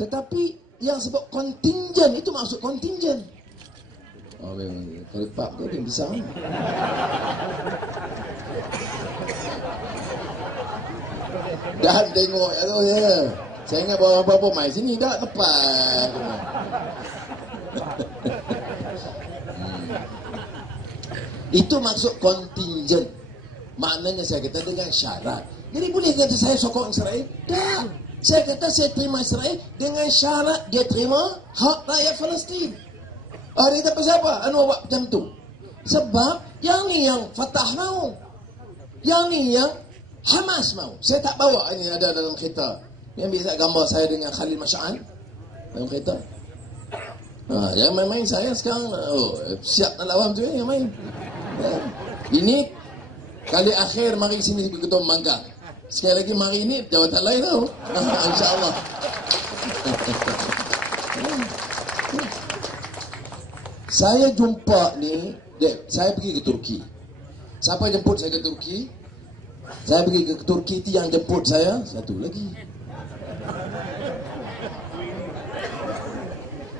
Tetapi yang sebut kontingen itu maksud kontingen. Oh, kalau Pak tu yang besar. Dan tengok ya tu ya. Saya ingat bawa-bawa mai sini dah lepas. Itu maksud kontingen. Maknanya saya kata dengan syarat. Jadi boleh kata saya sokong Israel? Tak. Saya kata saya terima Israel dengan syarat dia terima hak rakyat Palestin. Dia kata pasal apa? Anu buat macam tu. Sebab yang ni yang Fatah mau. Yang ni yang Hamas mau. Saya tak bawa ini ada dalam kereta. Yang biasa gambar saya dengan Khalil Mash'al dalam kereta. Yang main-main saya sekarang siap nak lawan tu yang main. Ini kali akhir mari sini Ketua Mangkang. Sekali lagi mari ini jawatan lain tau. InsyaAllah. Saya jumpa ni, saya pergi ke Turki. Siapa jemput saya ke Turki? Saya pergi ke Turki, itu yang jemput saya satu lagi.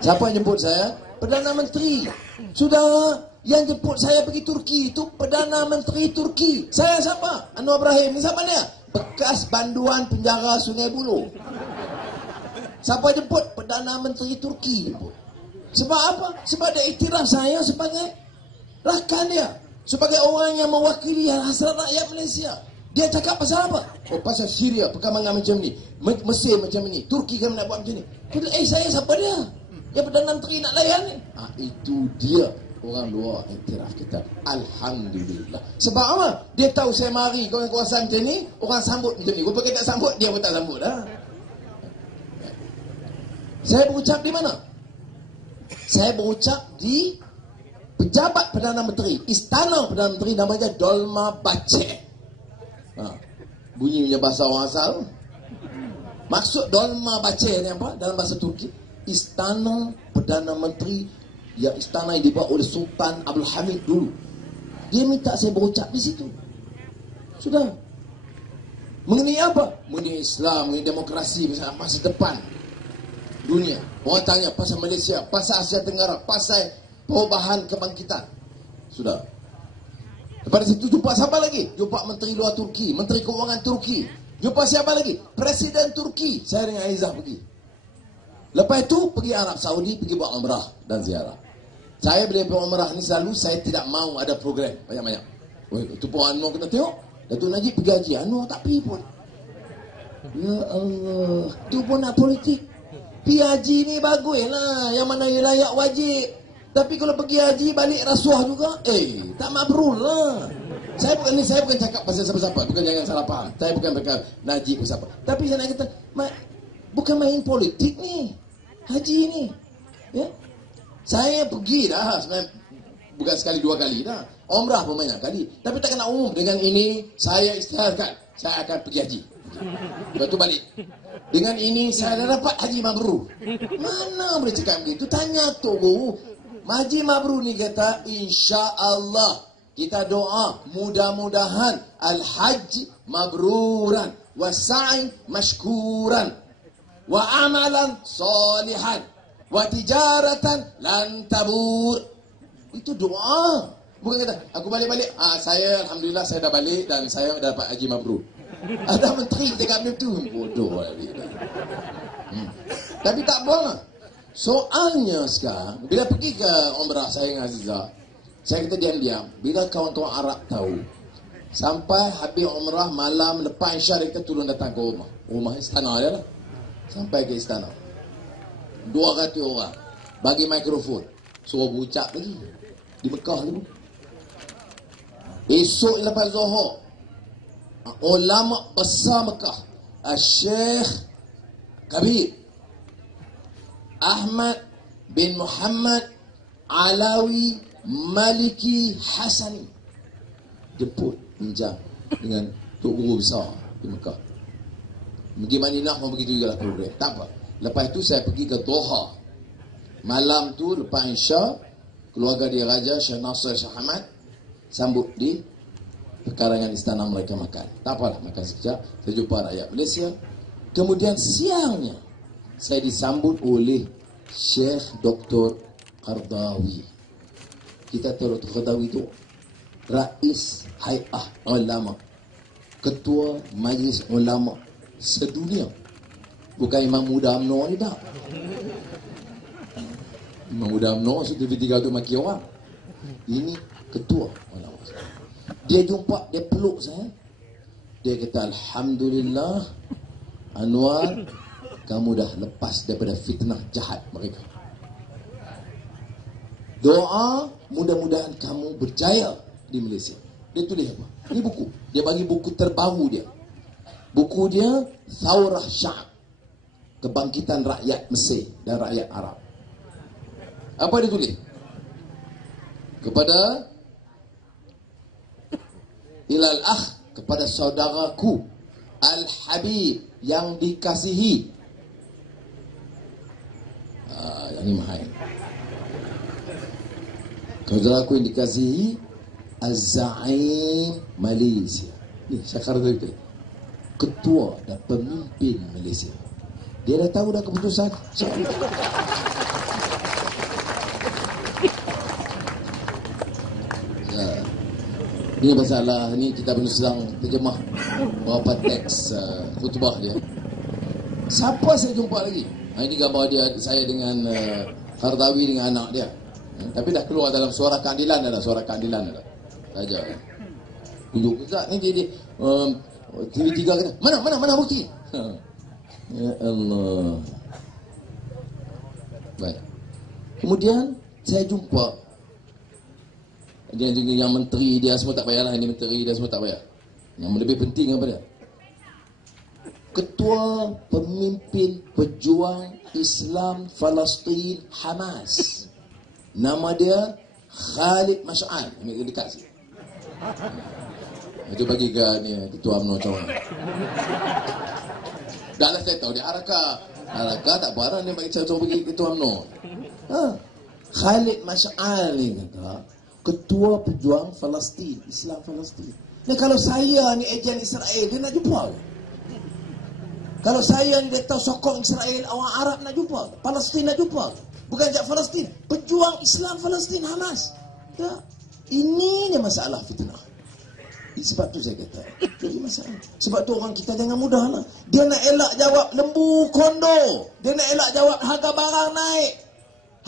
Siapa yang jemput saya? Perdana Menteri. Saudara, yang jemput saya pergi Turki itu Perdana Menteri Turki. Saya siapa? Anwar Ibrahim. Ni siapa dia? Bekas banduan penjara Sungai Buloh. Siapa jemput? Perdana Menteri Turki jemput. Sebab apa? Sebab dia iktiraf saya sebagai rakan dia, sebagai orang yang mewakili hasrat rakyat Malaysia. Dia cakap pasal apa? Oh, pasal Syria, perkembangan macam ni, Mesir macam ni, Turki kan nak buat macam ni. Saya siapa dia? Yang Perdana Menteri nak layan ni. Itu dia orang luar iktiraf kita. Alhamdulillah. Sebab apa? Dia tahu saya mari kawasan macam ni, orang sambut macam ni. Rupa kita tak sambut, dia pun tak sambut dah. Saya berucap di mana? Saya berucap di pejabat Perdana Menteri, istana Perdana Menteri, namanya Dolmabahce. Bunyinya bahasa orang asal. Maksud Dolmabahce ni apa dalam bahasa Turki? Istana Perdana Menteri, yang istana yang dibuat oleh Sultan Abdul Hamid dulu. Dia minta saya berucap di situ. Sudah. Mengenai apa? Mengenai Islam, mengenai demokrasi, masa depan dunia. Orang tanya pasal Malaysia, pasal Asia Tenggara, pasal perubahan kebangkitan. Sudah. Lepas situ jumpa siapa lagi? Jumpa Menteri Luar Turki, Menteri Keuangan Turki. Jumpa siapa lagi? Presiden Turki. Saya dengan Aizah pergi. Lepas itu pergi Arab Saudi, pergi buat umrah dan ziarah. Saya bila buat umrah ni selalu saya tidak mau ada program banyak-banyak. Itu pun Anwar kena tengok. Datuk Najib pergi haji, Anwar tak pergi pun. Ya Allah, tu pun nak politik. Pergi haji ni bagus lah, yang mana layak wajib. Tapi kalau pergi haji balik rasuah juga, tak mabrur lah. Saya bukan cakap pasal siapa-siapa, bukan, jangan salah faham. Saya bukan berkata Najib ke siapa. Tapi saya nak kata, bukan main politik ni, haji ni. Ya? Saya pergi dah, bukan sekali dua kali dah. Umrah pun banyak kali. Tapi tak kena umum. Dengan ini saya istiharkan, saya akan pergi haji. Lepas tu balik. Dengan ini saya dah dapat haji mabrur. Mana boleh cakap begitu? Tanya tu guru. Haji mabrur ni kata, insya-Allah kita doa mudah-mudahan al-hajj mabruran wa sa'i mashkuran wa amalan salihan wa tijaratan lan tabur. Itu doa. Bukan kata aku balik-balik, saya alhamdulillah saya dah balik dan saya dah dapat haji mabrur. Ada menteri cakap begitu, bodoh lagi. Tapi tak apa. Soalnya sekarang bila pergi ke umrah saya dengan Azizah, saya kata diam-diam, bila kawan-kawan Arab tahu, sampai habis umrah malam lepas Isya kita turun datang ke rumah istana dia lah. Sampai ke istana 200 orang bagi mikrofon, suruh berucap lagi di Mekah dulu. Esok lepas Zuhur, ulama besar Mekah, Syekh Kabir Ahmad bin Muhammad Alawi Maliki Hasani jemput minjam dengan Tok Guru besar di Mekah. Pergi Madinah pun begitu juga lah program. Tak apa. Lepas itu saya pergi ke Doha. Malam tu lepas Isya, keluarga dia Raja Syekh Nasir Syekh Ahmad sambut di pekarangan istana mereka makan. Tak apalah, makan sekejap. Saya jumpa rakyat Malaysia. Kemudian siangnya saya disambut oleh Syekh Dr. Qardawi. Kita tahu Dr. Qardawi itu Rais Hay'ah Ulama, Ketua Majlis Ulama sedunia. Bukan Imam Muda UMNO ni tak. Imam Muda UMNO sudah tiga tu maki orang. Ini ketua ulama. Dia jumpa, dia peluk saya. Dia kata, Alhamdulillah Anwar, kamu dah lepas daripada fitnah jahat mereka. Doa mudah-mudahan kamu berjaya di Malaysia. Dia tulis apa? Ini buku. Dia bagi buku terbaru dia. Buku dia Thawrah Sya'ab, Kebangkitan Rakyat Mesir dan Rakyat Arab. Apa dia tulis? Kepada Ilal Akh, kepada saudaraku Al-Habib yang dikasihi. Yang ini mahal. Saudaraku yang dikasihi, Az-Zaim Malaysia. Ni Syekh Qardawi itu, ketua dan pemimpin Malaysia. Dia dah tahu dah keputusan. Ini masalah ni kita pun sedang terjemah beberapa teks khutbah dia. Siapa saya jumpa lagi? Ini gambar dia, saya dengan Qardawi dengan anak dia. Tapi dah keluar dalam Suara Keadilan dah, Suara Keadilan dah. Saja. Duduk tak ni dia TV3 kata, mana bukti? Ya Allah. Baik. Kemudian saya jumpa dia juga yang menteri dia semua tak payahlah, ini menteri dia semua tak payah. Yang lebih penting apa dia? Ketua Pemimpin Pejuang Islam Palestin Hamas. Nama dia Khalid Mash'al. Ambil dekat sini. Itu bagi ke ni ketua UMNO cawan. Dah lah saya tahu dia Harakah tak barang dia bagi cara bagi ketua UMNO. Khalid Mash'al ni kata Ketua Pejuang Palestin, Islam Palestin. Nah, kalau saya ni ejen Israel, dia nak jumpa. Kalau saya ni dia tahu sokong Israel, orang Arab nak jumpa. Palestin nak jumpa. Bukan jak Palestin, Pejuang Islam Palestin Hamas. Tak. Ini dia masalah fitnah. Sebab tu saya kata, jadi masalah. Sebab tu orang kita jangan mudah lah. Dia nak elak jawab lembu kondo. Dia nak elak jawab harga barang naik.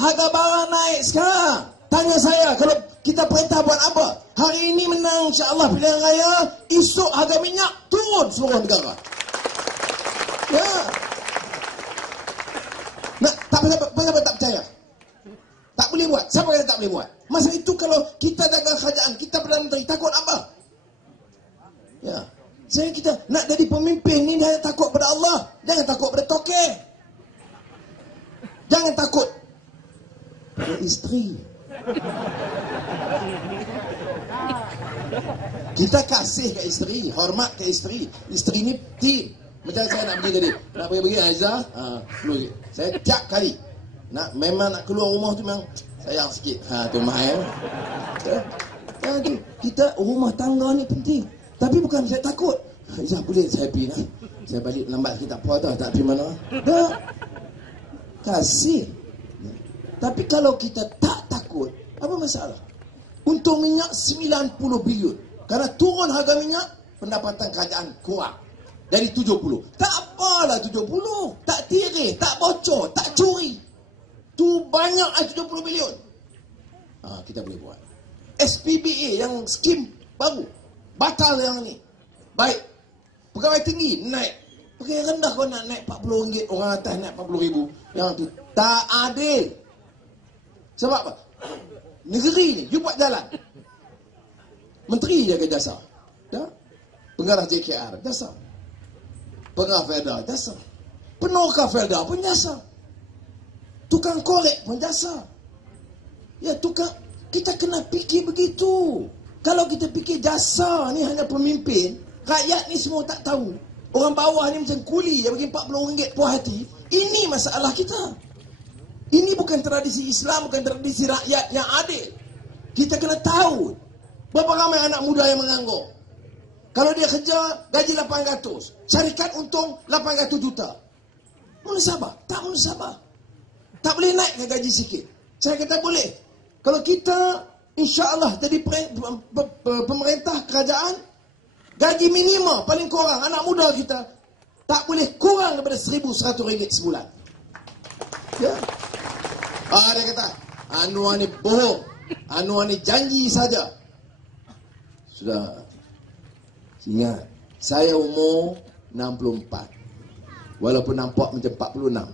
Harga barang naik sekarang. Tanya saya, kalau kita perintah buat apa? Hari ini menang insya-Allah pilihan raya, esok harga minyak turun seluruh negara. Ya. Nah, tak percaya. Tak boleh buat. Siapa kata tak boleh buat? Masa itu kalau kita dagang kerajaan, kita Perdana Menteri, takut apa? Ya. Kita nak jadi pemimpin ni hanya takut pada Allah, jangan takut pada tokeh. Jangan takut pada isteri. Kita kasih ke isteri, hormat ke isteri. Isteri ni tim. Macam saya nak pergi tadi, nak pergi Aizah, saya tiap kali memang nak keluar rumah tu memang sayang sikit. Tu mahal. Tu kita rumah tangga ni penting. Tapi bukan saya takut. Aizah boleh saya pergi lah. Saya balik lambat sikit tak apa dah, tak pergi mana. Dah. Kasih. Tapi kalau kita tak takut, apa masalah? Untuk minyak 90 bilion. Karena turun harga minyak, pendapatan kerajaan kurang. Dari 70. Tak apalah 70. Tak tirik, tak bocor, tak curi. Tu banyak 70 bilion. Kita boleh buat. SPBA yang skim baru. Batal yang ni. Baik. Pegawai tinggi naik. Pegawai rendah kau nak naik RM40. Orang atas naik RM40,000. Yang tu tak adil. Sebab apa? Negeri ni, you buat jalan. Menteri jaga jasa. Tak? Pengarah JKR, jasa. Pengarah Felda, jasa. Penokar Felda pun jasa. Tukang korek pun jasa. Ya, tukang. Kita kena fikir begitu. Kalau kita fikir jasa ni hanya pemimpin, rakyat ni semua tak tahu. Orang bawah ni macam kuli, dia bagi RM40 puas hati. Ini masalah kita. Ini bukan tradisi Islam, bukan tradisi rakyat yang adil. Kita kena tahu berapa ramai anak muda yang menganggur. Kalau dia kerja, gaji 800. Syarikat untung 800 juta. Munasabah. Tak munasabah. Tak boleh naikkan gaji sikit. Saya kata boleh. Kalau kita insya-Allah jadi pemerintah kerajaan, gaji minimum paling kurang anak muda kita tak boleh kurang daripada RM1,100 sebulan. Ya. Dia kata, Anwar ni bohong. Anwar ni janji saja. Sudah. Ingat, saya umur 64. Walaupun nampak macam 46.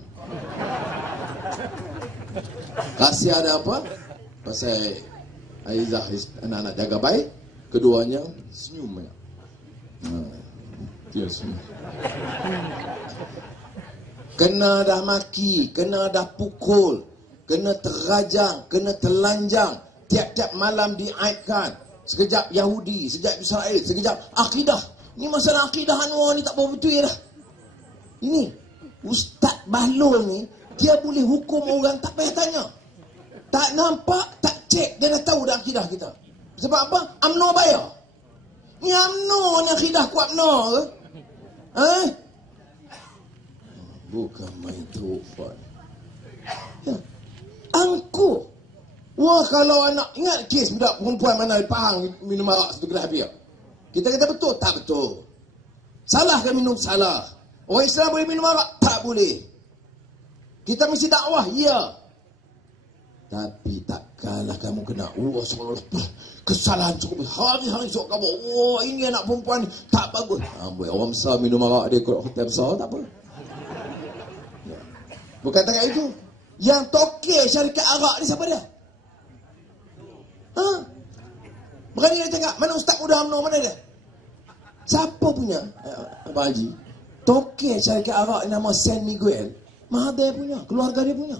Rahsia ada apa? Pasal Aizah anak-anak jaga baik. Keduanya senyum. Dia senyum. Kena dah maki, kena dah pukul, kena terajang, kena telanjang. Tiap-tiap malam diaibkan. Sekejap Yahudi, sekejap Israel, sekejap akidah. Ini masalah akidah Anwar ni tak apa betul dah. Ini Ustaz Bahlul ni, dia boleh hukum orang tak payah tanya. Tak nampak, tak cek, dia dah tahu dah akidah kita. Sebab apa? UMNO bayar. Ni UMNO ni akidah kuat UMNO ke? Bukan main taufan. Ya. Angkuh. Wah, kalau anak, ingat kes budak perempuan mana Pahang minum arak satu gelas bir. Kita kata betul? Tak betul. Salah ke minum? Salah. Orang Islam boleh minum arak? Tak boleh. Kita mesti dakwah? Ya. Tapi takkanlah kamu kena, seolah kesalahan cukup. Hari-hari sok kamu, ini anak perempuan tak bagus. Orang besar minum arak dia kot hotel besar, tak apa. Ya. Bukan tak itu. Yang tokek syarikat arak ni siapa dia? Berani dia cakap, mana Ustaz muda UMNO, mana dia? Siapa punya? Abang Haji. Tokek syarikat arak nama San Miguel. Mahathir punya, keluarga dia punya.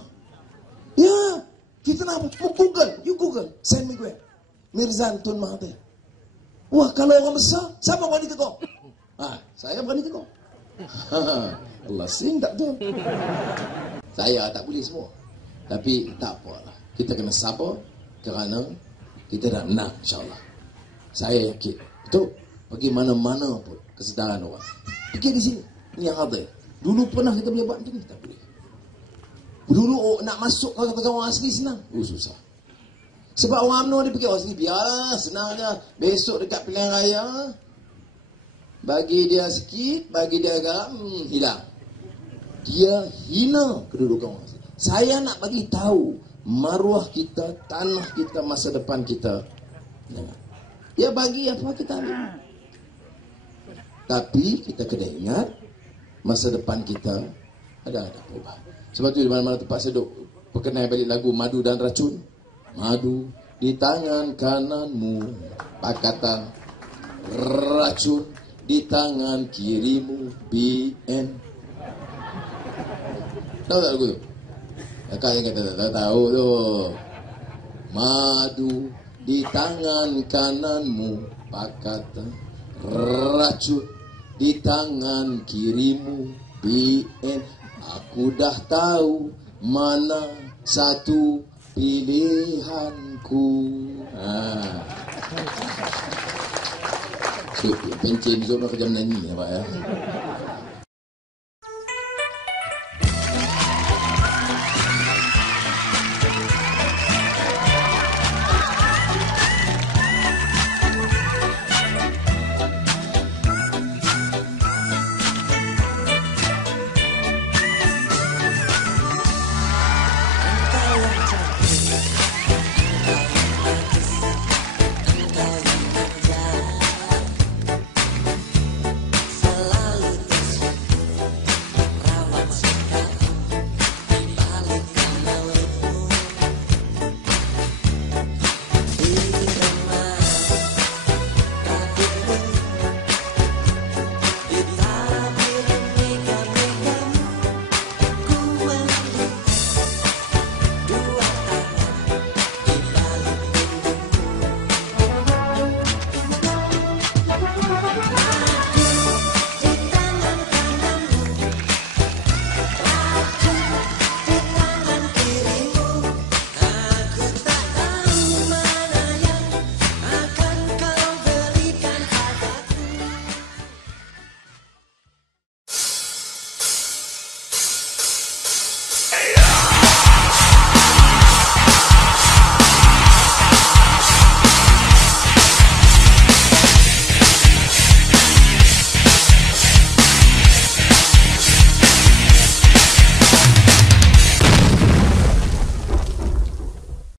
Ya, kita nak Google, you Google San Miguel, Mirzan Tun Mahathir. Wah, kalau orang besar, siapa berani tegur? Saya berani tegur. Allah sing tak betul. Saya tak boleh semua. Tapi tak apalah. Kita kena sabar kerana kita dah menang, insyaAllah. Saya yakin. Betul? Pergi mana-mana pun kesedaran orang. Fikir di sini. Ini yang hadir. Dulu pernah kita boleh buat macam ni? Tak boleh. Dulu nak masuk kawasan orang asli senang. Susah. Sebab orang UMNO dia fikir, asli biarlah, senang je. Besok dekat pilihan raya, bagi dia sikit, bagi dia agak, hilang. Dia hina kedudukan orang asli. Saya nak bagi tahu maruah kita, tanah kita, masa depan kita. Dia bagi apa kita ambil. Tapi kita kena ingat masa depan kita ada perubahan. Sebab tu di mana-mana tempat saya duduk perkenal balik lagu Madu dan Racun. Madu di tangan kananmu, pakatan. Racun di tangan kirimu, BN. Tahu tak lagu tu? Kakak yang kata tak tahu tu. Madu di tangan kananmu, pakatan. Racun di tangan kirimu, BN. Aku dah tahu mana satu pilihanku. Pencen Zul nak kerja menyanyi ya Pak ya.